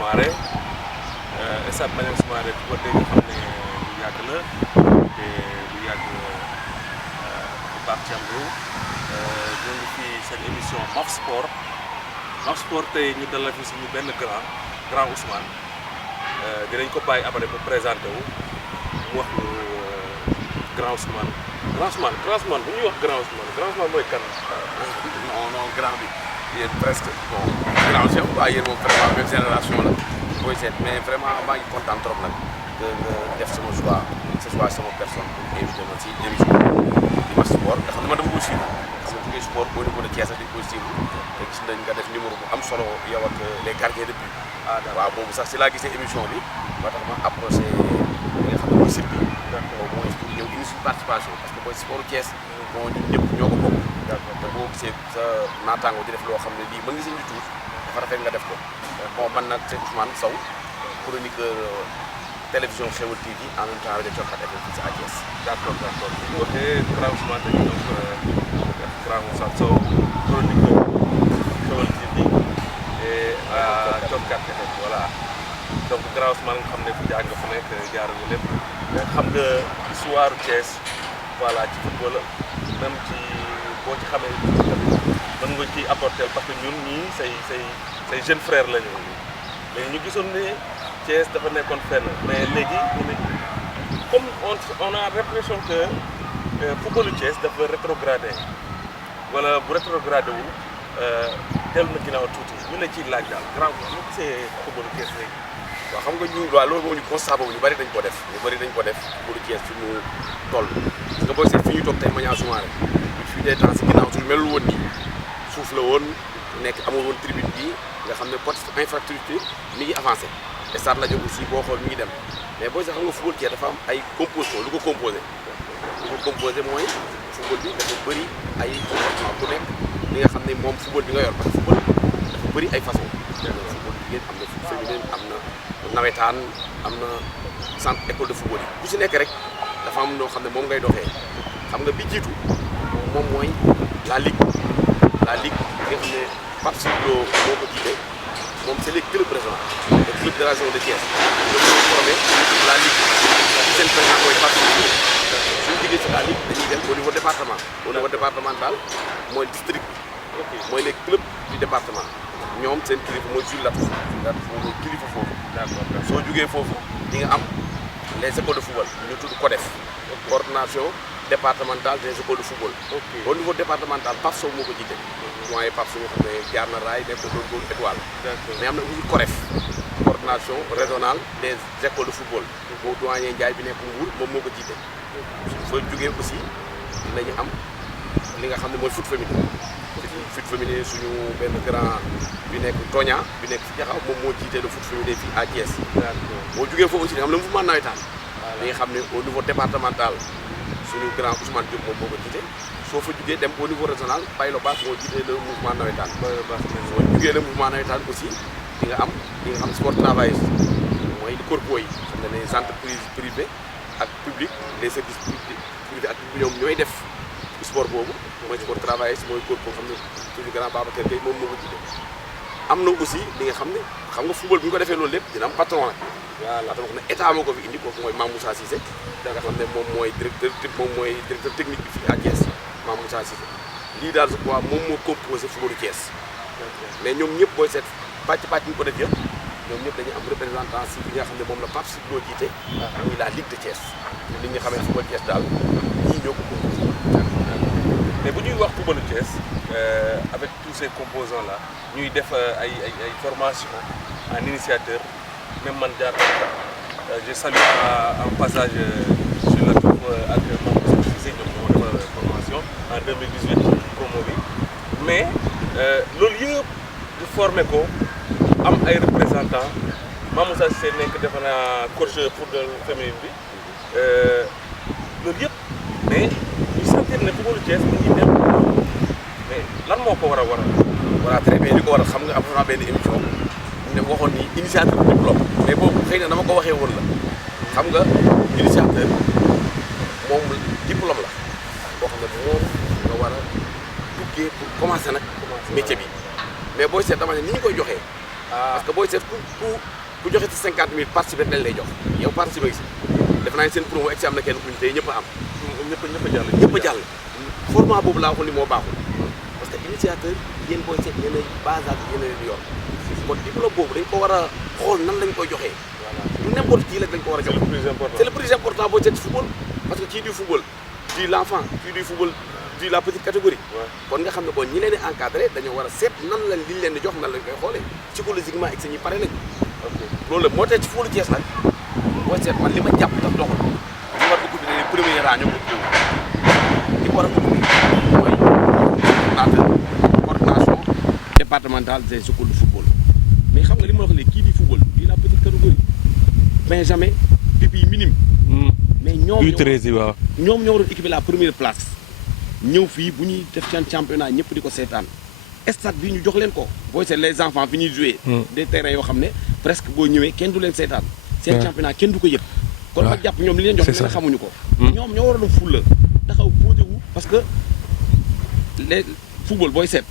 Soumaré stade Maniang Soumaré ku ko dégg xam ne lu yàgg la te lu yàgg bu baax ci am réew ñoo ngi fii seen émission Maf Sport tey ñu dalal fi suñu benn grand Ousmane dinañ ko bàyyi après mu présenté wu mu wax ñu grand Ousmane bu ñuy wax grand Ousmane mooy kan. non grand bi yéen presque bon grand chef waaye yéen moom vraiment même génération la booy seet mais vraiment maa ngi kontaan trop nag nga def sama choix sama personne pour invité ma si émission di Maf Sport nga xam ne man dama koy suivre parce que bu sport au niveau de Thiès dañ koy suivre te gis nañ nga def numéro bu am solo yow ak les gardiens de but. waaw boobu sax si laa gisee émission bi ba tax ma approché li nga xam ne mooy site bi. d'accord mooy pour ñëw indi suñu participation parce que mooy sport Thiès bon ñun ñëpp ñoo ko bokk. d'accord te boo gisee sa naataango di def loo xam ne lii mën nga si indi tuut dafa rafet nga def ko bon man nag c'est Ousmane Sow chroniqueur télévision Xeweul TV en même temps rajo Cokkat FM fii si à Thiès. d'accord bu ñu waxee grand Ousmane dañuy donc grand Ousmane Sow chroniqueur Xeweul TV et Cokkat FM voilà donc grand Ousmane nga xam ne fu jaar nga fu nekk jaar nga lépp mais xam nga histoire Thiès voilà ci football même ci boo ci xamee mën nga ci apporter parce que ñun ñii say jeune frère la ñu mais ñu gisoon ne Thiès dafa nekkoon fenn mais léegi comme on a l'impression que footballu Thiès dafa rétrogradé wala bu rétrogradé wul dellu na ginnaaw tuuti ñu ne ci laaj daal grand ñu gisee footballu Thiès léegi. waaw xam nga ñu waaw loolu moo ñu constat boobu ñu bari dañ ko def footballu Thiès fi mu toll parce que booy seet fi ñu toog tey Maniang Soumaré fii des temps si ginnaaw suñu melul woon nii suuf la woon nekk amul woon tribune bi nga xam ne côté infrastructure mi ngi avancé stade la jóg aussi boo xool mi ngi dem mais booy sax xam nga football Thiès dafa am ay composition lu ko composé mooy football bi dafa bëri ay comportement ku nekk li nga xam ne moom football bi nga yor parce que football dafa bëri ay façon football jigéen am na foot féminin am na nawetaan am na centre école de football yi ku si nekk rek dafa am noo xam ne moom ngay doxee xam nga bi jiitu moom mooy la ligue bi nga xam ne Pape Sidlo moo ko jiite moom c'est les clubs régionaux les clubs de la région de Thiès ñoom ñoo formé la ligue seen président mooy Pape Sidlo suñu jógee si la ligue dañuy dem au niveau départemental mooy district bi mooy les clubs du département ñoom seen kilifa mooy Jules Latou moom mooy kilifa foofu d'accord soo jógee foofu di nga am les écoles de football ñu tudd CODEF coordination départementale des écoles de football. Au niveau départemental Pape Sow moo ko jiite. mooy Pape Sow nga xam ne jaar na raay nekk doon góor étoile. mais am na aussi COREF coordination régionale des écoles de football. boo doyen Ndiaye bi nekk Mbour moom moo ko jiite. soo jógee aussi dinañu am li nga xam ne mooy foot féminin suñu benn grand bi nekk Toña bi nekk fi Jaxaw moom moo jiite le foot féminin fii à Thiès. boo jógee foofu aussi nga xam ne mouvement nawetaan. li nga xam ne au niveau départemental. suñu grand Ousmane Diop moom moo ko jiite soo fa jugee dem au niveau régional Baylo Bass moo jiite le mouvement nawetaan soo jugee le mouvement nawetaan aussi di nga xam sport travail mooy corpo yi xam ne les entreprises privées ak public les services privés ak public ñoom ñooy def sport boobu mooy sport travail mooy corpo xam ne suñu grand Babacar Gueye moom moo ko jiite am na aussi li nga xam nga football bu ñu ko defee loolu lépp dina am patron nag voilà te wax ne état moo ko fi indi kooku mooy Mame Moussa Cissé nga xam ne moom mooy directeur technique bi fii à Thiès Mame Moussa Cissé lii daal je crois moom moo composé footballu Thiès mais ñoom ñëpp booy seet pàcc ñu ko def yëpp ñoom ñëpp dañuy am représentant si li nga xam ne moom la Pape Sidlo jiite muy la Ligue de Thiès li nga xamee football Thiès daal ñii ñoo ko composé mais bu ñuy wax footballu Thiès avec tous ces composants là ñuy def ay formation en initiateur même man jaar je salue en passage sur la tour ak Mame Moussa Cissé ñoom ñoo defal formation en 2018 promo bi mais loolu yëpp ñu formé ko am ay représentants Mame Moussa Cissé nekk defe naa coach football féminin bi loolu yëpp mais ñu sentir ne footballu Thiès mu ngi dem mais lan moo ko war a waral. voilà très bien li ko waral xam nga am na benn émission ne waxoon ni initiateur diplôme mais boobu xëy na dama ko waxee woon la xam nga initiateur moom diplôme la boo xam ne moom nga war a duggee pour commencer nag métier bi mais booy seet dama ne ni ñu koy joxee parce que booy seet ku joxe ci 50 000 participer lañ lay jox yow participer si def naa seen promo egsi am na kenn kuñ tey ñëpp a am. ñëpp a jàll. format boobu laa waxoon ni moo baaxul parce que initiateur yéen booy seet yéen a base ak yéen a leen yor kon diplôme boobu dañ ko war a xool nan lañ koy joxee du n'importe qui la dañ ko war a jox. c'est le plus important booy seet ci football parce que kii du football du l'enfant kii du football du la petite catégorie. kon nga xam ne kon ñi leen di encadré dañoo war a seet nan lañ liñ leen di jox nan lañ koy xoolee psychologiquement ak ñi pare nañ. loolu la moo tax ci footballu Thiès nag booy seet man li ma jàpp tax doxul ñu war a occuper les premiers rangs ñoom li ko war a occuper mooy coordination départementale des écoles de football mais xam nga li ma wax léegi kii di football di la petite catégorie benjamin pipi minime. mais ñoom U13 yi waaw. ñoom ñoo waroon équiper la première place ñëw fii bu ñuy def seen championnat ñëpp di ko seetaan stade bi ñu jox leen ko booy seet les enfants fi ñuy jouer des terrains yoo xam ne presque boo ñëwee kenn du leen seetaan seen championnat kenn du ko yëpp kon ma jàpp ñoom li leen jox ne xamuñu ko ñoom ñoo waroon fulla taxaw posé wu parce que les football booy seet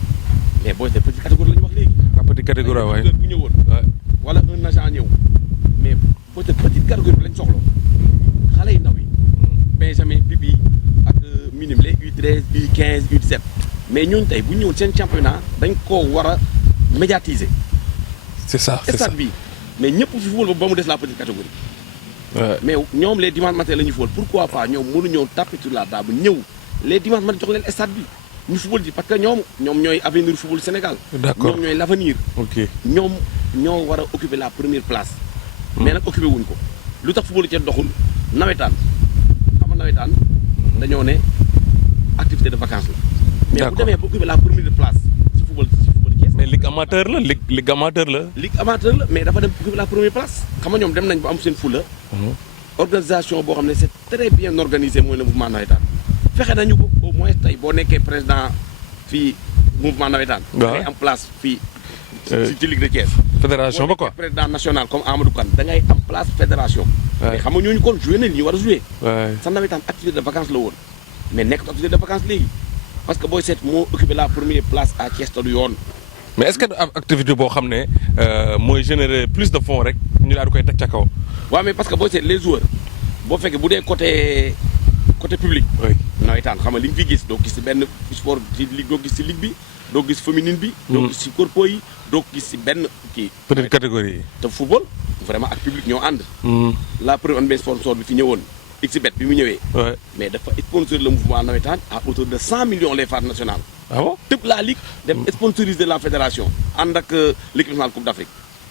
mais booy seet petite catégorie la ñu wax léegi petite catégorie waay bu ñëwoon wala un agent ñëw mais booy seet petite catégorie bi lañ soxla xale yu ndaw yi benjamin pipi ak minime les U13 U15 U17 mais ñooñu tey bu ñu ñëwoon seen championnat dañ koo war a médiatiser. c'est ça c'est ça stade bi mais ñëpp fi football ba mu des la petite catégorie. mais ñoom les dimanches matin la ñuy football pourquoi pas ñoom mënuñoo taper sur la table ñëw les dimanches matin jox leen stade bi ñu football ji parce que ñoom ñooy avenir football Sénégal. d'accord ñoom ñooy l'avenir. ok ñoom ñoo war a occuper la première place. mais nag occupé wuñ ko lu tax football ci doxul nawetaan xam nga nawetaan dañoo ne activité de vacances la. mais bu demee ba occuper la première place ci football Thiès. mais ligue amateur la ligue amateur la. ligue amateur la mais dafa dem occuper la première place xam nga ñoom dem nañ ba am seen fula. organisation boo xam ne c'est très bien organisé mooy le mouvement nawetaan fexe nañu ko au moins tey boo nekkee président fii mouvement nawetaan. da ngay am place fii ci ligue de Thiès. fédération ba quoi président national comme Amadou Kane da ngay am place fédération. mais xam nga ñooñu kon joué nañ li ñu war a joué. sa nawetaan activité de vacances la woon mais nekk activité de vacances léegi. parce que booy seet moo occupé la première place à Thiès te du yoon. mais est-ce que du am activité boo xam ne mooy générer plus de fonds rek ñu daal di koy teg ca kaw. waaw mais parce que booy seet les joueurs boo fekkee bu dee côté public. oui nawetaan xam nga li nga fi gis doo gis ci benn sport ci ligue doo gis ci ligue bi doo gis féminine bi. doo gis ci corpo yi doo gis ci benn kii. petite catégorie yi. te football vraiment ak public ñoo ànd. la première benn sponsor bi fi ñëwoon. XBET bi mu ñëwee. mais dafa sponsoriser le mouvement nawetaan à hauteur de 100 millions les phases nationales. ah bon tëb la ligue dem sponsoriser la fédération ànd ak l'équipe nationale coupe d'Afrique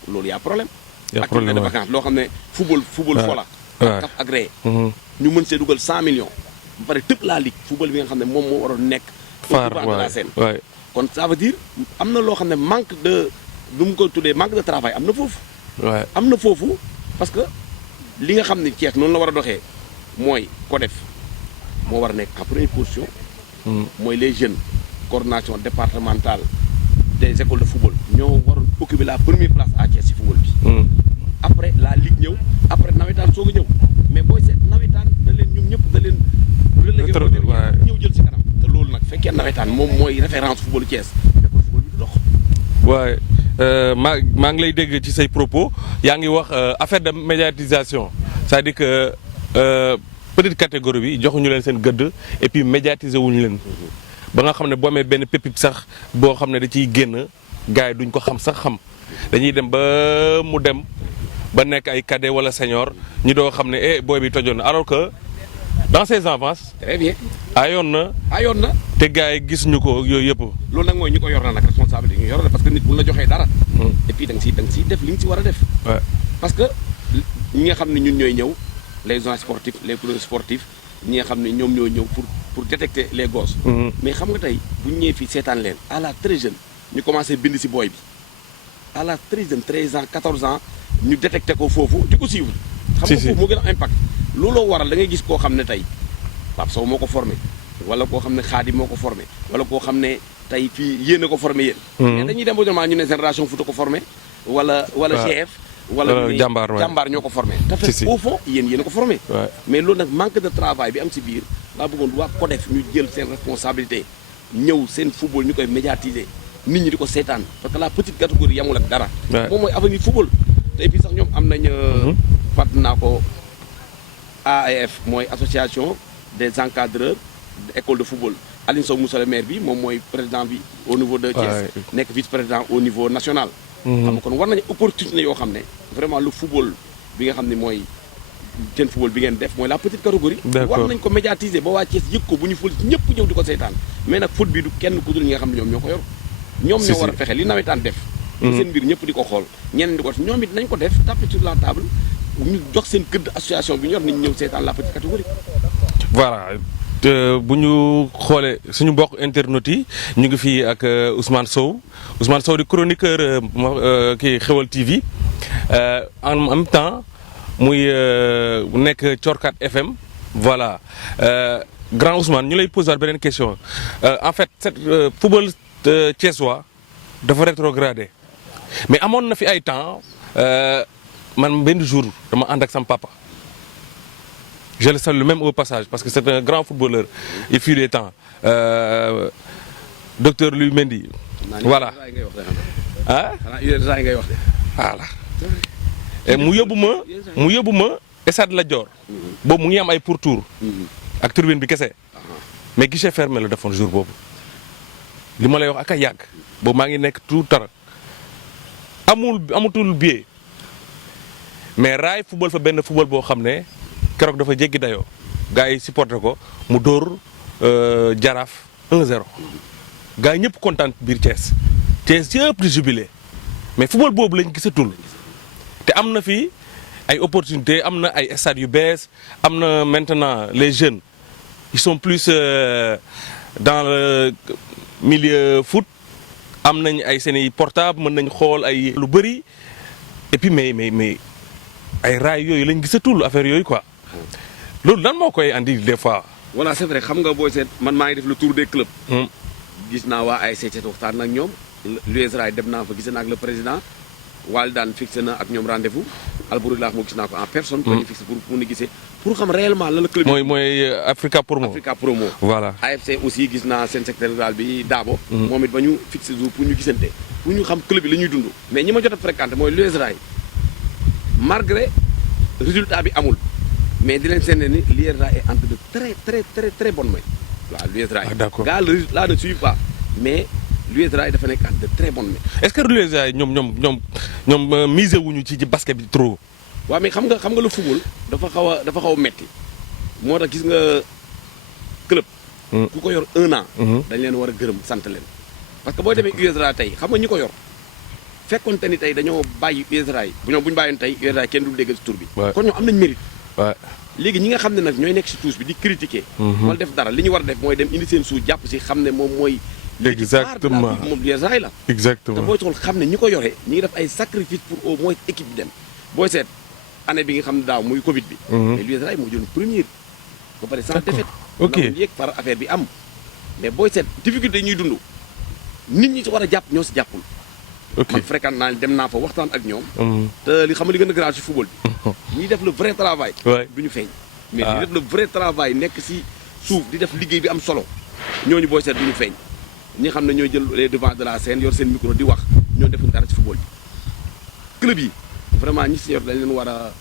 loolu y a problème. y a problème activité de vacances loo xam ne football fola. kaf agréé. ñu mën see dugal 100 millions. ba pare tëb la ligue football bi nga xam ne moom moo waroon nekk. phare de la scène. kon ça veut dire am na loo xam ne manque de nu mu ko tuddee manque de travail am na foofu. am na foofu parce que li nga xam ne Thiès noonu la war a doxee. mooy CODEF moo war a nekk en première position. mooy les jeunes coordination départementale des écoles de football ñoo waroon occuper la première place à Thiès ci football bi. après la ligue ñëw après nawetaan soog a ñëw mais booy seet nawetaan da leen ñoom ñëpp da leen. relégué ñëw jël ci kanam. te loolu nag fekkee nawetaan moom mooy référence football Thiès école football bi du dox. waaye maa ngi lay dégg ci say propos yaa ngi wax affaire de médiatisation c'est-à-dire que. petite catégorie bi joxuñu leen seen gëdd et puis médiatiser wuñu leen ba nga xam ne boo amee benn pépite sax boo xam ne da ciy génn gars yi duñ ko xam sax xam dañuy dem ba mu dem ba nekk ay cadet wala senior ñu doo xam ne booy bi tojoon na alors que dans ses enfances. très bien. ayoon na. te gars yi gis ñu ko yooyu yëpp. loolu nag mooy ñu ko yor na nag responsabilité ñu yor na parce que nit bu la joxee dara. et puis da nga siy def li nga si war a def. parce que ñi nga xam ne ñun ñooy ñëw. les agents sportifs les couleurs sportifs ñi nga xam ne ñoom ñoo ñëw pour détecter les gosses. mais xam nga tey bu ñu ñëwee fii seetaan leen à la très jeune ñu commencé bind ci booy bi à la très jeune 13 ans 14 ans ñu détecté ko foofu di ko suivre. xam nga foofu moo gën a impact. looloo waral da ngay gis koo xam ne tey Pape Sow moo ko formé wala koo xam ne Khadim moo ko formé wala koo xam ne tey fii yéen a ko formé yéen. mais dañuy dem ba ñu ne génération foot ko formé wala GF. wala jàmbaar ñoo ko formé te fekk au fond yéen a ko formé mais loolu nag manque de travail bi am ci biir laa bëggoon waa CODEF ñu jël seen responsabilité ñëw seen football ñu koy médiatiser nit ñi di ko seetaan parce que la petite catégorie yamul ak dara. Ouais. moom mooy avenir football. te et puis sax ñoom am nañ. fàttali naa ko AAF mooy association des encadreurs de école de football Aline Sow Moussa le maire bi moom mooy président bi au niveau de Thiès. Ouais. nekk vice président au niveau national. xam nga kon war nañu opportunité yoo xam ne vraiment le football bi nga xam ne mooy seen football bi ngeen def mooy la petite catégorie. D'accord. war nañ ko médiatiser ba waa Thiès yëg ko bu ñu ful ñëpp ñëw di ko seetaan mais nag foot bi du kenn ku dul ñi nga xam ne ñoom ñoo ko yor. ñoom Si, ñoo war a si. fexe li nawetaan def. seen mbir ñëpp di ko xool ñeneen di ko def ñoom it nañ ko def taper sur la table ñu jox seen gëdd association bi ñor nit ñi ñëw seetaan la petite catégorie. voilà bu ñu xoolee suñu mbokk internautes yi ñu ngi fii ak Ousmane Sow di chroniqueur kii Xewal TV en même temps muy nekk Thiorkat FM voilà grand Ousmane ñu lay poser beneen question en fait cette football thiessois dafa rétrogradé mais amoon na fi ay temps man benn jour dama ànd ak sam papa. Je le salue même au passage parce que c'est un grand footballeur. Il fut des temps. Docteur Louis Mendy. Voilà. Ah ngay wax de. voilà. Et mu yóbbu ma Stade Lat Dior. boobu mu ngi am ay pourtour. ak tribune bi kese. mais guichet fermé la defoon jour boobu. li ma lay wax ak a yàgg. boobu maa ngi nekk tout tard. amutul billet. mais raay football fa benn football boo xam ne. keroog dafa jéggi dayoo gars yi supporté ko mu dóor jaraaf 1-0 gars yi ñëpp kontaan biir Thiès yëpp di jubilé mais football boobu lañ gisatul te am na fi ay opportunités am na ay stades yu bees am na maintenant les jeunes ils sont plus dans le milieu foot am nañ ay seeni portable mën nañ xool ay lu bëri et puis mais ay raay yooyu lañ gisatul affaire yooyu quoi. loolu lan moo koy andi des fois. voilà c'est vrai xam nga booy seet man maa ngi def le tour des clubs. gis naa waa ASC Thiès waxtaan ak ñoom. l'USRA dem naa fa gis naa ak le président. Waldaan fixé na ak ñoom rendez-vous. Albourilah moo gis naa ko en personne. ko ñu fixé pour mun a gisee pour xam réellement lan la club. mooy Africa Promo. Africa Promo. voilà AFC aussi gis naa seen secrétaire général bi Dabo. moom it ba ñu fixé jour pour ñu gisante. pour ñu xam club bi la ñuy dund. mais ñi ma jot a fréquenté mooy l'USRA malgré résultat bi amul. mais di leen seen ni l'USRA est entre de très bonne main. waaw l'USRA. Ah, d'accord. gars le résultat ne suit pas mais l'USRA dafa nekk entre de très bonne main. est-ce que l'USRA ñoom misé wuñu ci basket bi trop. waaw mais xam nga le football dafa xaw a metti moo tax gis nga club. ku ko yor 1 an. dañ leen war a gërëm sant leen. parce que boo demee USRA tey xam nga ñi ko yor fekkonte ni tey dañoo bàyyi USRA yi bu ñu bàyyoon tey USRA kenn du dégg ci tur bi. kon ñoom am nañ mérite. waaw léegi ñi nga xam ne nag ñooy nekk ci tuus bi di critiquer. wala def dara li ñu war a def mooy dem indi seen suuf jàpp si xam ne moom mooy. exactement moom USRA la. exactement te booy xool xam ne ñi ko yore ñi ngi def ay sacrifice pour au moins équipe bi dem booy seet année bi nga xam ne daaw muy Covid bi. mais l'USRA moo jëloon première. ba pare sans défaite. ok na yéeg par affaire bi am. mais booy seet difficulté yi ñuy dund nit ñi ci war a jàpp ñoo si jàppul. ok man fréquente naa dem naa fa waxtaan ak ñoom. te li xam nga li gën a grave ci football bi. ñiy def le vrai travail. du ñu feeñ. mais ñi def le vrai travail nekk ci suuf di def liggéey bi am solo ñooñu booy seet du ñu feeñ. ñi xam ne ñooy jël les devants de la scène yor seen micro di wax ñoo defuñ dara ci football bi. club yi vraiment ñi si yor dañ leen war a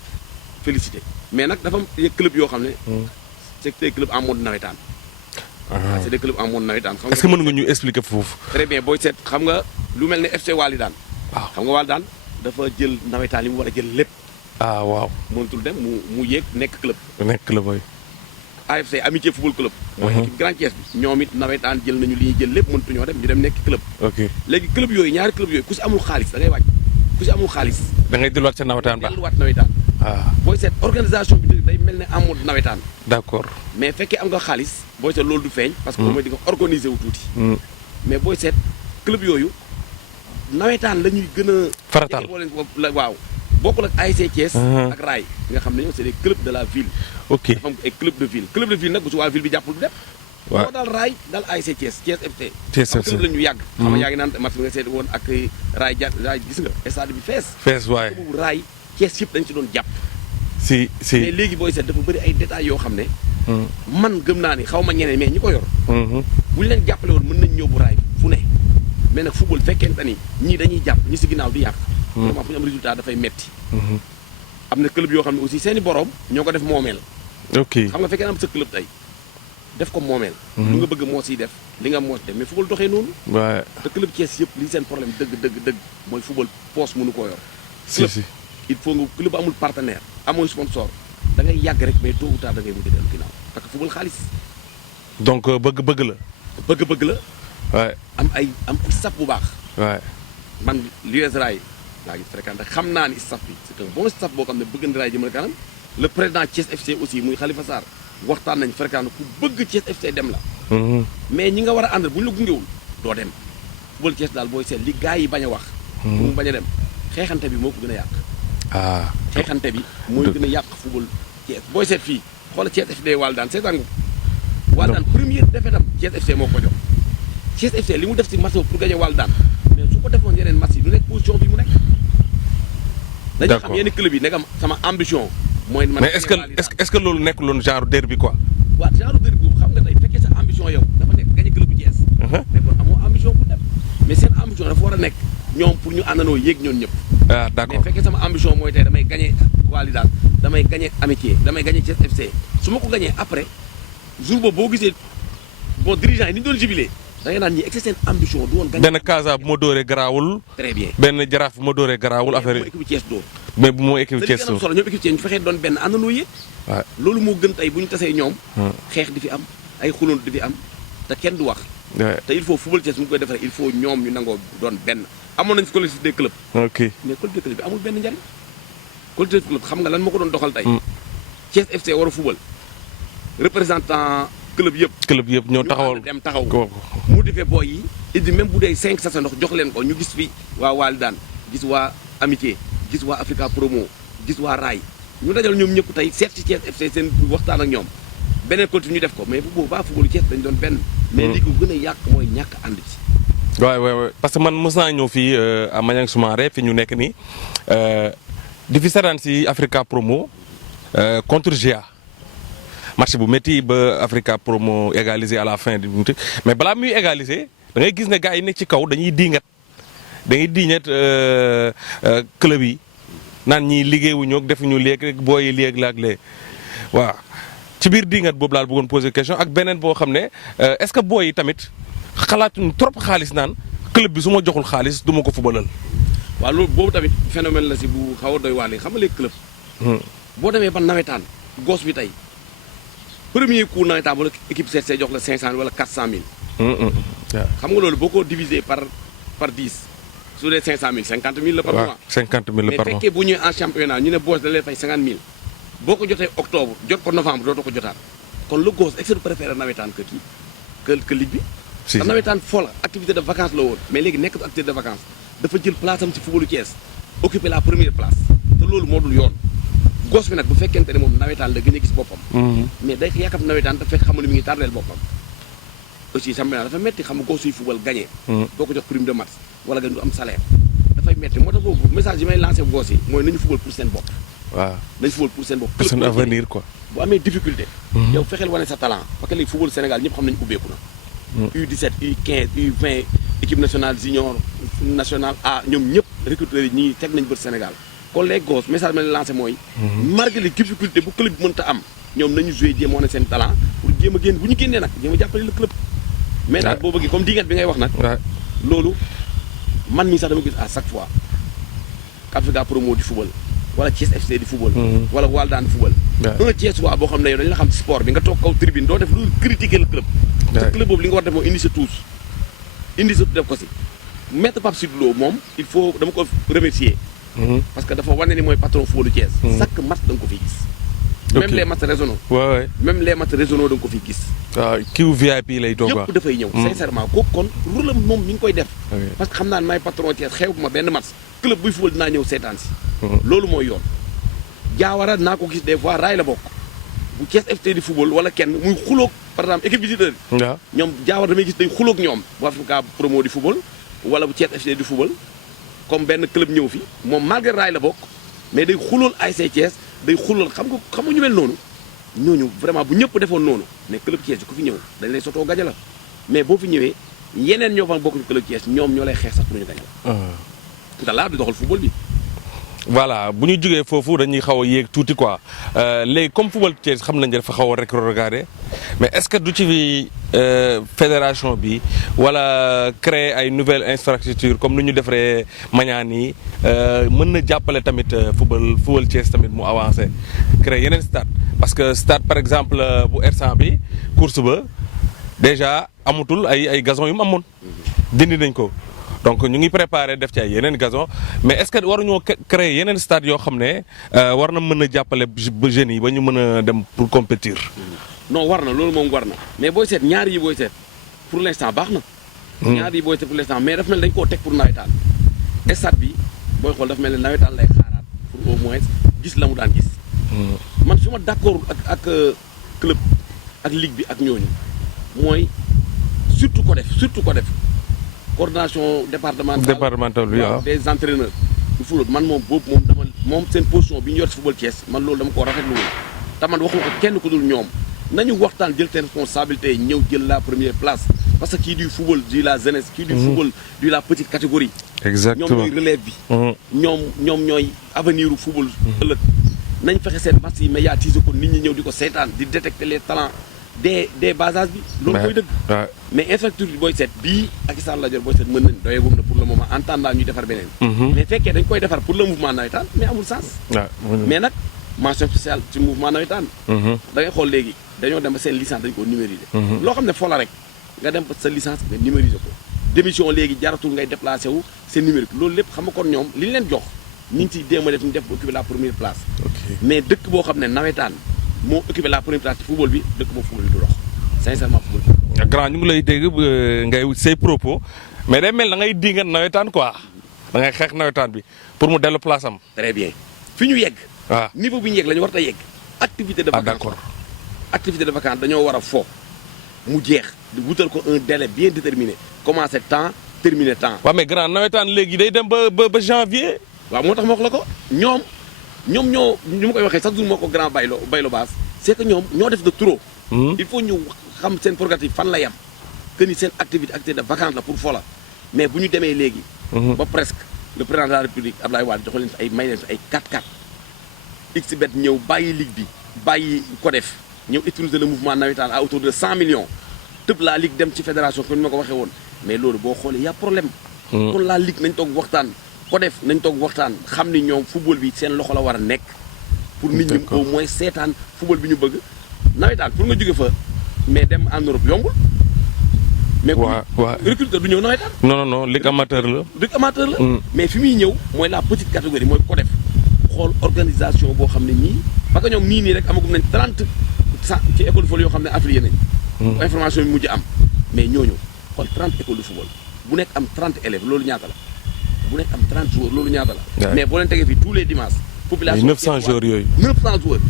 féliciter mais nag dafa am club yoo xam ne. c'est des clubs en mode nawetaan. c'est des clubs en mode nawetaan. xam nga est-ce que mën nga ñu expliquer foofu. très bien booy seet xam nga lu mel ne FC Walidaan. waaw xam nga Walidaan dafa jël nawetaan li mu war a jël lépp. ah waaw. mënatul dem mu yéeg nekk club. nekk club mooy. AFC Amitié Football Club. mooy équipe Grand Thiès bi. ñoom it nawetaan jël nañu li ñuy jël lépp mënatuñoo dem ñu dem nekk club. ok léegi club yooyu ñaari club yooyu ku si amul xaalis da ngay wàcc ku si amul xaalis. da ngay delluwaat sa nawetaan ba. delluwaat nawetaan. ah booy seet organisation bi day mel ne amoon nawetaan. d'accord. mais fekkee am nga xaalis booy seet loolu du feeñ. parce que mooy di nga organiser wu tuuti. mais booy seet club yooyu nawetaan la ñuy gën a. faratal waaw. bokkul ak ASC Thiès. ak Raay nga xam ne ñoom c'est des clubs de la ville. ok dafa am ay club de ville nag bu si waa ville bi jàppul du dem. waaw moo daal Raay daal ASC Thiès FC. Thiès FC club la ñu yàgg. xam nga yaa ngi naan match bi nga seeti woon ak Raay Raay gis nga stade bi fees. fees waaye. boobu Raay Thiès yëpp dañ ci doon jàpp. si mais léegi booy seet dafa bëri ay détails yoo xam ne. man gëm naa ni xaw ma ñeneen mais ñi ko yor. bu ñu leen jàppale woon mën nañ ñëw bu Raay fu ne mais nag football fekkente ni ñii dañuy jàpp ñi si ginnaaw di yàq. vraiment pour ñu am résultat dafay metti. am na club yoo xam ne aussi seeni borom ñoo ko def moomeel. ok xam nga fekkee na am sa club tey def ko moomeel. lu nga bëgg moo siy def li nga moo si def mais football doxee noonu. waaw te club Thiès yëpp li seen problème dëgg mooy football poche mënu koo yor. si si il faut nga club amul partenaire amul sponsor da ngay yàgg rek mais tôt ou tard da ngay mujj dellu ginnaaw parce que football xaalis. donc bëgg-bëgg la. bëgg-bëgg la. waay am staff bu baax. waay man l'US Rail laa ngi fréquenté xam naa ni staff bi c'est un bon staff boo xam ne bëgg na Rail jëmale kanam le président Thiès FC aussi muy Khalifa Sarr waxtaan nañ fréquenté ku bëgg Thiès FC dem la. mais ñi nga war a àndal bu ñu la gungewul doo dem. football Thiès daal booy seet li gars yi bañ a wax. mu bañ a dem xeexante bi moo ko gën a yàq. xeexante bi mooy gën a yàq football Thiès booy seet fii xoola Thiès FC Waldaan seetaan nga Waldaan première défaite am Thiès FC moo ko jox Thiès FC li mu def si match pour gagner Waldaan mais su ko defoon yeneen match yi du nekk position bi mu nekk. dañu xam yenn club yi nekk am sama ambition. mooy man mais est-ce que loolu nekk loon genre derby quoi. waaw genre derby boobu xam nga tey fekkee sa ambition yow dafa nekk gagner club bu Thiès. mais kon amoo ambition pour dem mais seen ambition dafa war a nekk ñoom pour ñu àndandoo yéeg ñoon ñëpp. ah d'accord mais fekkee sama ambition mooy tey damay gagner Walidane damay gagner Amitié damay gagner Thiès FC su ma ko gagner après jour boobu boo gisee bon dirigeant yi ni ñu doon jubilé da ngay naan ñi excès seen ambition du woon. benn Casa bu ma dooree garaawul. très bien benn Jaraaf bu ma dooree garaawul affaire yi. équipe Thiès dóor mais bu ma équipe Thiès dóor solo ñoom équipe Thiès ñu fexee doon benn àndandoo yéeg. waaw loolu moo gën tey bu ñu tasee ñoom. xeex di fi am ay xuloon di fi am te kenn du wax. te il faut football Thiès mu koy defaree il faut ñoom ñu nangoo doon benn amoon nañu fi collectif des clubs. ok mais collectif des clubs bi amul benn njariñ collectif des clubs xam nga lan moo ko doon doxal tey. Thiès FC war a football représentant club yëpp ñoo taxawal dem taxaw mu defee booy yi indi même bu dee 5 sachet ndox jox leen ko ñu gis fi waa Walidane gis waa Amitié gis waa Africa Promo gis waa Rail ñu dajal ñoom ñëpp tey seet ci Thiès FC seen waxtaan ak ñoom beneen collectif ñu def ko mais bu boobaa football Thiès dañu doon benn. mais li ko gën a yàq mooy ñàkk ànd ci. waaw parce que man mos naa ñëw fii à Maniang Soumaré fi ñu nekk nii di fi seetaan si Africa Promo contre GA. match bu métti ba Africa Promo égaliser à la fin du mais balaa muy égaliser da ngay gis ne gars yi nekk ci kaw dañuy diingat club yi naan ñii liggéeyuñu ak defuñu léegi rek booy yi léegi la ak léegi waaw ci biir diingat boobu laal bëggoon poser question ak beneen boo xam ne est-ce que booy yi tamit xalaatuñu trop xaalis naan club bi su ma joxul xaalis du ma ko fubalal. waaw loolu boobu tamit phénomène la si bu xaw a doy waale xam nga léegi club. boo demee ba nawetaan gosse bi tey. premier coup nawetaan wala équipe CC jox la 500 wala 400000. xam nga loolu boo ko diviser par 10 su dee 500000 50000 la par mois. 50000 la par mois mais fekkee bu ñëwee en championnat ñu ne boos da lay fay 50000 boo ko jotee octobre jot ko novembre dootoo ko jotaat kon le gosse est-ce que préfère nawetaan que kii que ligue bi. si nawetaan fo la activité de vacances la woon mais léegi nekk activité de vacances dafa jël place am ci footballu Thiès occuper la première place te loolu moo dul yoon. gosse bi nag bu fekkente ne moom nawetaan la gën a gis boppam. mais day yàkkam nawetaan dafa fekk xamul ni mi ngi tardeel boppam. aussi championnat dafa metti xam nga gosse yi football gagné. doo ko jox prime de match wala nga du am salaire. dafay metti moo tax boobu message yi may lancé gosse yi mooy nañu football pour seen bopp. waaw nañu football pour seen bopp. pour seen avenir quoi. bu amee difficulté. yow fexeel wane sa talent parce que léegi football Sénégal ñëpp xam nañu ubbeeku na. U17 U15 U20 équipe nationale junior nationale A ñoom ñëpp recruteurs yi ñii teg nañu bët Sénégal. kon les gosses message ma leen lancé mooy. malgré les difficultés bu club bi mënta am ñoom nañu joué jéem a wane seen talent pour jéem a génn bu ñu génnee nag jéem a jàppale le club. mais daal boo bëggee comme dingat bi ngay wax nag. loolu man mii sax dama gis à chaque fois Africa Promo di football wala Thiès FC di football. wala Walidane di football. un Thiès waa boo xam ne yow dañu la xam ci sport bi nga toog kaw tribune doo def lu critiquer le club. te club boobu li nga war def mooy indi sa tuus indi sa def ko si maître Pape Sidy Lo moom il faut dama ko remercier. parce que dafa wane ni mooy patron footballu Thiès. chaque match da nga ko fiy gis. même les matchs régionaux. waaw même les matchs régionaux da nga ko fiy gis. waaw kiw VIP lay doog yëpp dafay ñëw. sincèrement kooku kon rôle am moom mi ngi koy def. parce que xam naa ne maay patron Thiès xew ma benn match club buy football dinaa ñëw seetaan si. loolu mooy yoon. Diawara naa ko gis des fois Rail la bokk bu Thiès FC di football wala kenn muy xuloog par exemple équipe visiteur yi. waaw ñoom Diawara damay gis day xuloog ñoom bu Africa Promo di football wala bu Thiès FC di football. comme benn club ñëw fi moom malgré Rail la bokk mais day xulool ASC Thiès day xulool xam nga ñu mel noonu ñooñu vraiment bu ñëpp defoon noonu mais club Thiès ku fi ñëw dañ lay sotoo gaja la mais boo fi ñëwee yeneen ñoo fa bokk ci club Thiès ñoom ñoo lay xeex sax pour ñu gañ te laa di doxal football bi. voilà bu ñu jógee foofu dañuy xaw a yéeg tuuti quoi léegi comme football Thiès xam nañ dafa xaw a rétrogradé mais est-ce que du ci fédération bi wala créer ay nouvelles infrastructures comme ni ñu defaree Mañaan yi mën na jàppale tamit football Thiès tamit mu avancé créer yeneen stade parce que stade par exemple bu R100 bi course ba déjà amatul ay gazon yu mu amoon dindi nañ ko. donc ñu ngi préparé def ci ay yeneen gazon mais est-ce que waruñoo créer yeneen stade yoo xam ne war na mën a jàppale ba jeunes yi ba ñu mën a dem pour compétir. non war na loolu moom war na mais booy seet ñaar yi booy seet pour l'instant baax na. ñaar yi booy seet pour l'instant mais dafa mel dañu koo teg pour nawetaan. stade bi booy xool dafa mel ne nawetaan lay xaaraat pour au moins gis la mu daan gis. man su ma d'accord ak club ak ligue bi ak ñooñu mooy surtout ko def. coordination départementale bi waaw des entraîneurs du football man moom boobu moom seen position bi ñu yor ci football Thiès man loolu dama ko rafetlu woon te man waxuma ko kenn ku dul ñoom nañu waxtaan jël seen responsabilité ñëw jël la première place parce que kii du football du la jeunesse kii du football du la petite catégorie exactement ñoom ñooy relève bi ñoom ñooy avenir u football ëllëg nañ fexe seen match yi médiatiser ko nit ñi ñëw di ko seetaan di détecter les talents des bas âge bi loolu mooy dëgg mais infrastructure booy seet bii ak Issa Lajoor booy seet mën nañ doyegum na pour le moment en attendant ñuy defar beneen mais fekkee dañ koy defar pour le mouvement nawetaan mais amul sens mais nag mention spéciale ci mouvement nawetaan da ngay xool léegi dañoo dem ba seen licence dañ ko numériser loo xam ne fo la rek nga dem ba sa licence nga numériser ko démission léegi jaratul ngay déplacé wu c'est numérique loolu lépp xam nga kon ñoom li ñu leen jox ñu ngi ciy déema def ñu def ba occuper la première place mais dëkk boo xam ne nawetaan moo occupé la première place ci football bi dëkk boobu football bi du dox sincèrement football bi. grand ñu ngi lay dégg ngay say propos mais day mel da ngay dingat nawetaan quoi da ngay xeex nawetaan bi pour mu dellu place am. très bien fi ñu yegg. waaw niveau bi ñu yegg la ñu war a yegg. activité de vacance d'accord activité de vacance dañoo war a fo mu jeex di wutal ko un délai bien déterminé commencer temps terminer temps. waaw mais grand nawetaan léegi day dem ba janvier. waaw moo tax ma wax la ko ñoom ñoo ñu ma koy waxee chaque jour moo ko grand baylo baas c'est que ñoom ñoo def de trop. il faut ñu xam seen prérogative fan la yam que ni seen activité de vacance la pour fola mais bu ñu demee léegi. ba presque le président de la république Abdoulaye Wade jox leen fi ay may leen fi ay 4-4. XBET ñëw bàyyi ligue bi bàyyi ko def ñëw utiliser le mouvement nawetaan à autour de 100 millions tëb la ligue dem ci fédération comme ni ma ko waxee woon mais loolu boo xoolee y a problème. kon la ligue nañ toog waxtaan. ko def nañ toog waxtaan xam ni ñoom football bi seen loxo la war a nekk pour nit ñi au moins seetaan football bi ñu bëgg nawetaan pour nga jóge fa mais dem en Europe yombul mais recruteur du ñëw nawetaan non ligue amateur la mais fi muy ñëw mooy la petite catégorie mooy ko def xool organisation boo xam ne ñii parce que ñoom nii rek amagum nañ 30 ci école de football yoo xam ne affilié nañ information bi mujj am mais ñooñu xool 30 école de football bu nekk am 30 élèves loolu ñaata la bu nekk am 30 joueurs loolu ñaata la. mais boo leen tegee fii tous les dimanches. population 900 joueurs yooyu. 900 joueurs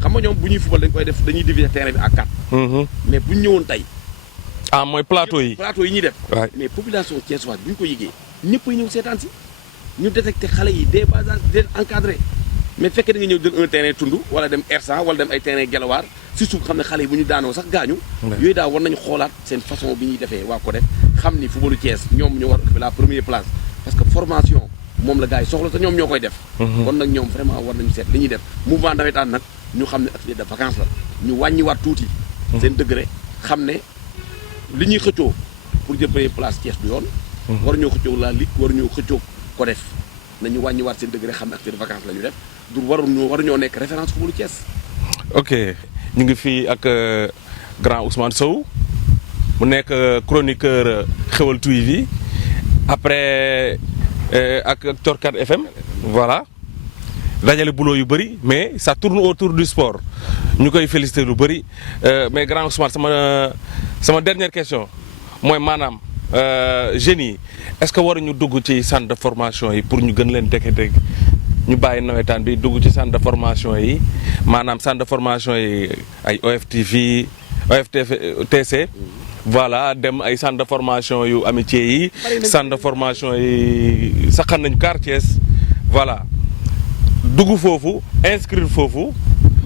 xam nga ñoom bu ñuy football dañ koy def dañuy diviser terrain bi à 4. mais bu ñu ñëwoon tey. mooy plateau yi. plateau yi ñuy def. mais population thiessoise bu ñu ko yëgee ñëpp a ñëw seetaan si ñu détecté xale yi dès bas âge di leen encadré mais fekkee da nga ñëw jël un terrain tund wala dem R100 wala dem ay terrain gelawaar si suuf xam ne xale yi bu ñu daanoo sax gaañu. yooyu daal war nañu xoolaat seen façon bi ñuy defee waa ko def xam ni footballu Thiès ñoom ñu war occuper la première place parce que formation moom la gars yi soxla te ñoom ñoo koy def. kon nag ñoom vraiment war nañu seet li ñuy def mouvement nawetaan nag ñu xam ne activité de vacances la ñu wàññiwaat tuuti. seen degré xam ne li ñuy xëccoo pour jël première place Thiès du yoon. waruñoo xëccoo la ligue waruñoo xëccoo ko def nañu wàññiwaat seen degré xam ne activité de vacances la ñu def du waruñoo nekk référence footballu Thiès. ok ñu ngi fii ak grand Ousmane Sow mu nekk chroniqueur Xeweul TV après ak Thiorkat FM voilà dajale boulot yu bëri mais ça tourne autour du sport ñu koy féliciter lu bëri mais grand Ousmane sama dernière question mooy maanaam jeunes yi est-ce que waruñu dugg ci centre de formation yi pour ñu gën leen dégg ñu bàyyi nawetaan bi dugg ci centre de formation yi maanaam centre de formation yi ay OFTV OFTC voilà dem ay centre de formation yu amitié yi centre de formation yi saxan nañu quartiers voilà dugg foofu inscrire foofu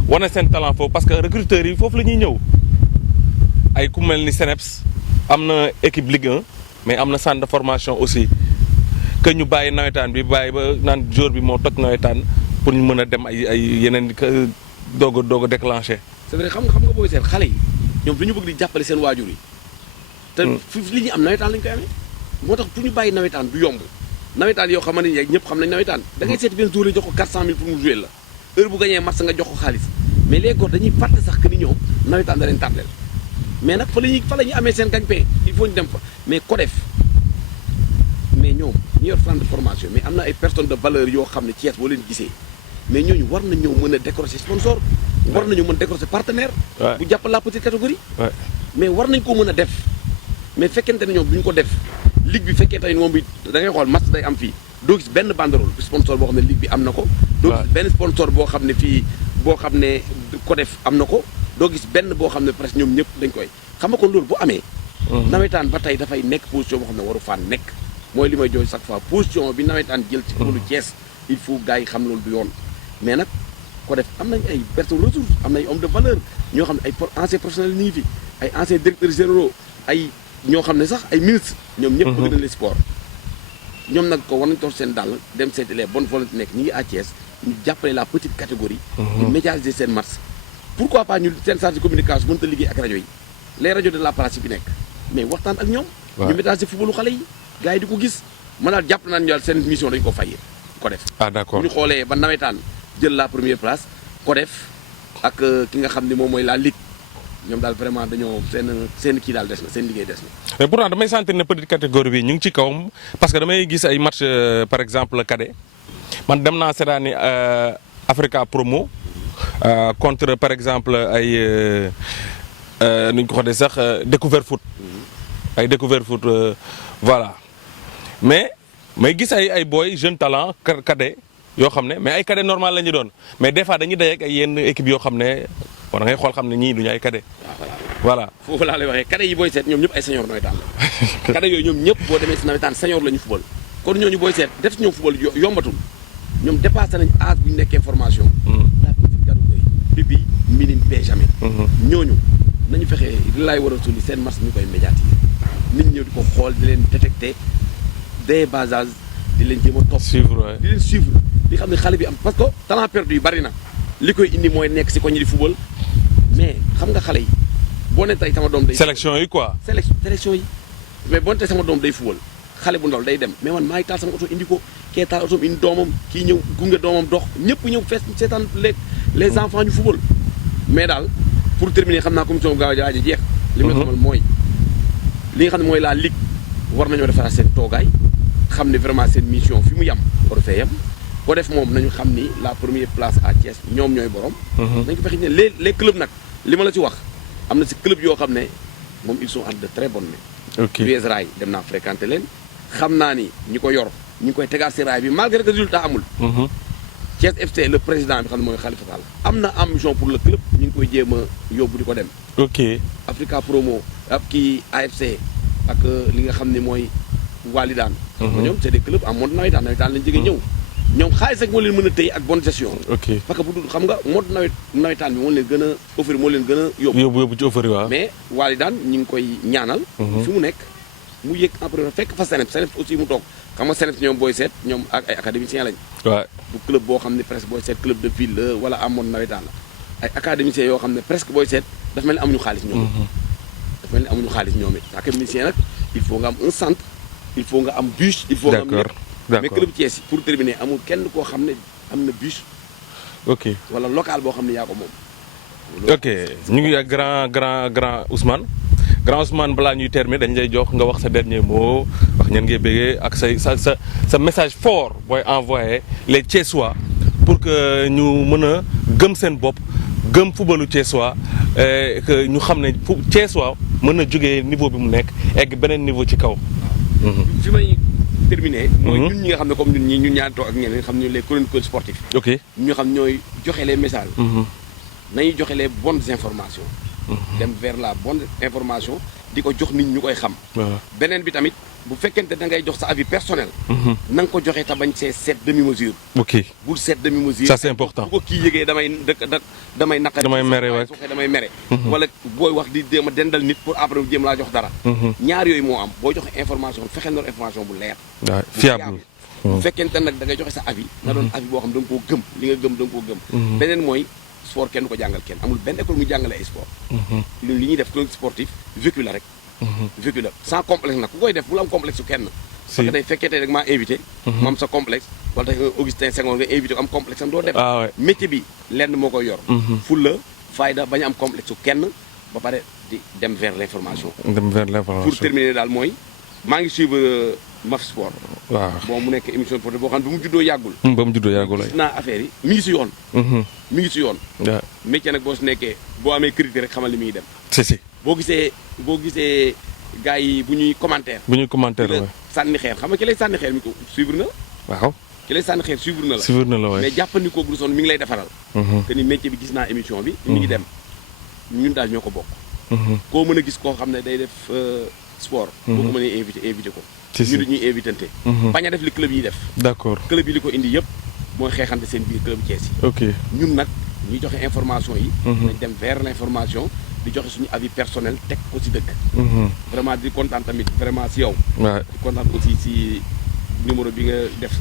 wane seen talent foofu parce que recruteurs yi foofu la ñuy ñëw ay ku mel ni CNEPS am na équipe Ligue 1 mais am na centre de formation aussi que ñu bàyyi nawetaan bi bàyyi ba naan jour bi moo toj nawetaan pour ñu mën a dem ay yeneen doog a déclenché. c'est vrai xam nga booy seet xale yi ñoom dañu bëgg di jàppale seen waajur yi. te fi li ñu am nawetaan lañu koy amee. moo tax pour ñu bàyyi nawetaan du yomb nawetaan yoo xamante ne ñëpp xam nañ nawetaan. da ngay seeti benn jour la jox ko 400000 pour mu jouer la heure bu gañee match nga jox ko xaalis mais les gor dañuy fàtte sax que ni ñoom nawetaan da leen tardel mais nag fa la ñuy amee seen gagne-pain il faut ñu dem fa mais CODEF mais ñoom ñu yor centre de formation mais am na ay personnes de valeur yoo xam ne Thiès boo leen gisee mais ñooñu war nañ ñëw mën a décrocher sponsor. war nañu mën décrocher partenaire. bu jàpp la petite catégorie. mais war nañ ko mën a def mais fekkente ne ñoom duñ ko def ligue bi fekkee tey moom bi da ngay xool match day am fii doo gis benn banderole sponsor boo xam ne ligue bi am na ko. doo gis benn sponsor boo xam ne fii boo xam ne CODEF am na ko doo gis benn boo xam ne presque ñoom ñëpp dañ koy xam nga kon loolu bu amee. nawetaan ba tey dafay nekk position boo xam ne waru faa nekk mooy li may jooy chaque fois position bi nawetaan jël ci loolu Thiès il faut gars yi xam loolu du yoon mais nag CODEF am nañ ay personnes ressources am na ay hommes de valeur ñoo xam ne ay anciens professionnels ñu ngi fi ay anciens directeurs généraux ay ñoo xam ne sax ay ministres ñoom ñëpp bëgg nañ le sport ñoom nag ko war nañ toog seen dàll dem seeti les bonnes volontés nekk ñi ngi à Thiès ñu jàppale la petite catégorie ñu médiatiser seen match pourquoi pas ñu seen chargé de communication mënut a liggéey ak rajo yi les radios de la place bi nekk mais waxtaan ak ñoom ñu médiatiser footballu xale yi gars yi di ko gis mën daal jàpp naan ñu daal seen mission dañu ko fayee CODEF d'accord bu ñu xoolee ba nawetaan jël la première place CODEF ak ki nga xam ne moom mooy la ligue ñoom daal vraiment dañoo seen kii daal des na seen liggéey des na. mais pourtant damay sentir ne petite catégorie bi ñu ngi ci kawam parce que damay gis ay match par exemple cadet man dem naa seetaani Africa Promo contre par exemple ay nu ñu ko xoolee sax découvert foot. ay découvert foot voilà mais may gis ay boy jeune talent cadet yoo xam ne mais ay cadet normal la ñu doon mais des fois dañuy daje ak ay yenn équipe yoo xam ne war na ngay xool xam ne ñii duñu ay cadet. voilà foofu laa lay waxee cadet yi booy seet ñoom ñëpp ay senior nawetaan la cadet yooyu ñoom ñëpp boo demee si nawetaan senior la ñu football kon ñooñu booy seet def si ñoom football yombatul ñoom dépassé nañ âge bu ñu nekkee formation. la petite catégorie bébé minime benjamin. ñooñu nañu fexe li laay war a suli seen match ñu koy médiatiser nit ñëw di ko xool di leen détecter dès bas âge di leen jéem a topp. suivre di leen suivre di xam ne xale bi am parce que talent perdu yi bari na li koy indi mooy nekk si ko ñi di football mais xam nga xale yi boo ne tey sama doom day. sélection yi quoi. sélection yi mais boo ne tey sama doom day football xale bu ndaw day dem mais man maa ngi taal sama oto indi ko kee taal oto indi doomam kii ñëw gunge doomam dox ñëpp ñëw fees seetaan les enfants ñu football mais daal pour terminer xam naa commission gaaw a jeex. li ma xamal mooy li nga xam ne mooy la ligue war nañoo defaraat seen toogaay xam ne vraiment seen mission fi mu yem war fee yem CODEF moom nañu xam ni la première place à Thiès ñoom ñooy borom. nañu ko fexe ne les clubs nag li ma la ci wax am na si club yoo xam ne moom ils sont en de très bonnes mains. ok US Rail dem naa fréquenter leen xam naa ni ñi ko yor ñi ngi koy tegaat si raay bi malgré que résultat amul. Thiès FC le président bi xam ne mooy Khalifa Sall am na ambition pour le club ñu ngi koy jéem a yóbbu di ko dem. ok Africa Promo ak kii AFC ak li nga xam ne mooy Walidaan. ñoom c'est des clubs en mode nawetaan lañu jógee ñëw. ñoom xaalis rek moo leen mën a téye ak bonne gestion. ok parce que bu dul xam nga mode nawetaan bi moo leen gën a offrir moo leen gën a yóbbu. yóbbu ci offrir waaw. mais Walidaan ñu ngi koy ñaanal. fi mu nekk mu yëg en premier fekk fa Senef aussi mu toog xam nga Senef ñoom booy seet ñoom ak ay académiciens lañ. waaw bu club boo xam ne presque booy seet club de ville la wala am mode nawetaan la ay académiciens yoo xam ne presque booy seet dafa mel ni amuñu xaalis ñoom. dafa mel ni amuñu xaalis ñoom it académicien nag il faut nga am un centre il faut nga am bus. il faut nga am d'accord mais club Thiès pour terminer amul kenn koo xam ne am na bus. ok wala local boo xam ne yaa ko moom. ok ñu ngi ak grand Ousmane balaa ñuy terminer dañ lay jox nga wax sa dernier mot wax ñeen ngay bëggee ak sa message fort booy envoyé les Thiessois pour que ñu mën a gëm seen bopp gëm footballu Thiessois que ñu xam ne Thiessois mën a jógee niveau bi mu nekk egg beneen niveau ci kaw. fi may terminer. mooy ñun ñi nga xam ne comme ñun ñaari toog ak ñeneen nga xam ne les chroniqueurs sportifs. ok ñu xam ñooy joxe les messages. nañuy joxe les bonnes informations. dem vers la bonne information di ko jox nit ñu koy xam. beneen bi tamit bu fekkente da ngay jox sa avis personnel. na nga ko joxe te bañ see seet demi mesure. ok bul seet demi mesure. ça c'est important. bu ko kii yëgee damay naqari. damay mere waay su damay mere. wala booy wax di jéem a dendal nit pour après jéem laa jox dara. ñaar yooyu moo am boo joxe information fexeel na information bu leer. waaw fiable. bu fekkente nag da ngay joxe sa avis. na doon avis boo xam da nga koo gëm li nga gëm da nga koo gëm. beneen mooy sport kenn du ko jàngal kenn amul benn école muy jàngale ay sport. li ñuy def chronique sportif vécu la rek. vécu la sans complexe nag ku koy def bul am complexe su kenn. parce que day fekkee tey rek maa invité. ma am sa complexe. wala tey Augustin Senghor nga invité ko am complexe am doo dem. métier bi lenn moo koy yor. fulla fayda bañ a am complexe su kenn ba pare di dem vers l' information. dem vers l' information pour terminer daal mooy maa ngi suivre Maf Sport. waaw bon mu nekk émission sportive boo xam ne bu mu juddoo yàggul. ba mu juddoo yàggul gis naa affaire yi mi ngi si yoon. mi ngi si yoon. waaw métier nag boo si nekkee boo amee critique rek xamal li muy dem. si. boo gisee gars yi bu ñuy commentaire. waaw sànni xeer xam nga ki lay sànni xeer mi ko suivre na la. waaw ki lay sànni xeer suivre na la. suivre na la waay mais jàppandikoo bu du sonn mi ngi lay defaral. que ni métier bi gis naa émission bi. mi ngi dem ñun daal ñoo ko bokk. koo mën a gis koo xam ne day def sport. boo ko mënee invité ko. ñu di ñuy invitante. bañ a def li club yi def. d' accord club yi li ko indi yëpp mooy xeexante seen biir club Thiès yi. ok ñun nag ñuy joxe information yi. dañ dem vers l' information. di joxe suñu avis personnel teg ko ci dëkk. vraiment di kontaan tamit vraiment ci yow. waaw di kontaan aussi ci numéro bi nga def.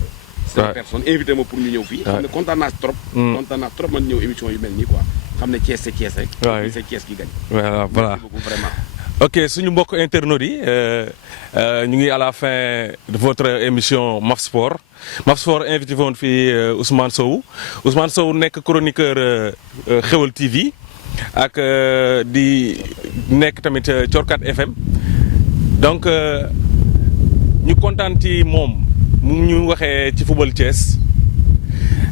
waaw personne invité ma pour ñu ñëw fii. xam ne kontaan naa trop. kontaan naa trop man ñëw émission yu mel nii quoi xam ne Thiès c'est Thiès rek. waaw c'est Thiès qui gagne. voilà merci beaucoup vraiment. ok suñu mbokk internautes yi ñu ngi à la fin de votre émission Maf Sport Maf Sport invité woon fii Ousmane Sow nekk chroniqueur Xewal TV. ak di nekk tamit Corkat FM donc ñu kontaan ci moom mu ñu waxee ci football Thiès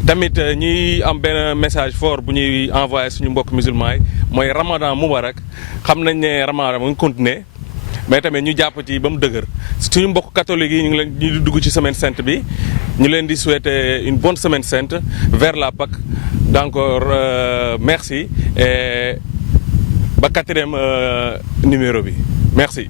tamit ñuy am benn message fort bu ñuy envoyé suñu mbokk musulman yi mooy Ramadan Moubarak xam nañ ne Ramadan mu ngi continuer mais tamit ñu jàpp ci ba mu dëgër suñu mbokk catholique yi ñu ngi leen ñu dugg ci semaine sainte bi ñu leen di souhaiter une bonne semaine sainte vers la Pâque donc merci et ba 4e numéro bi merci.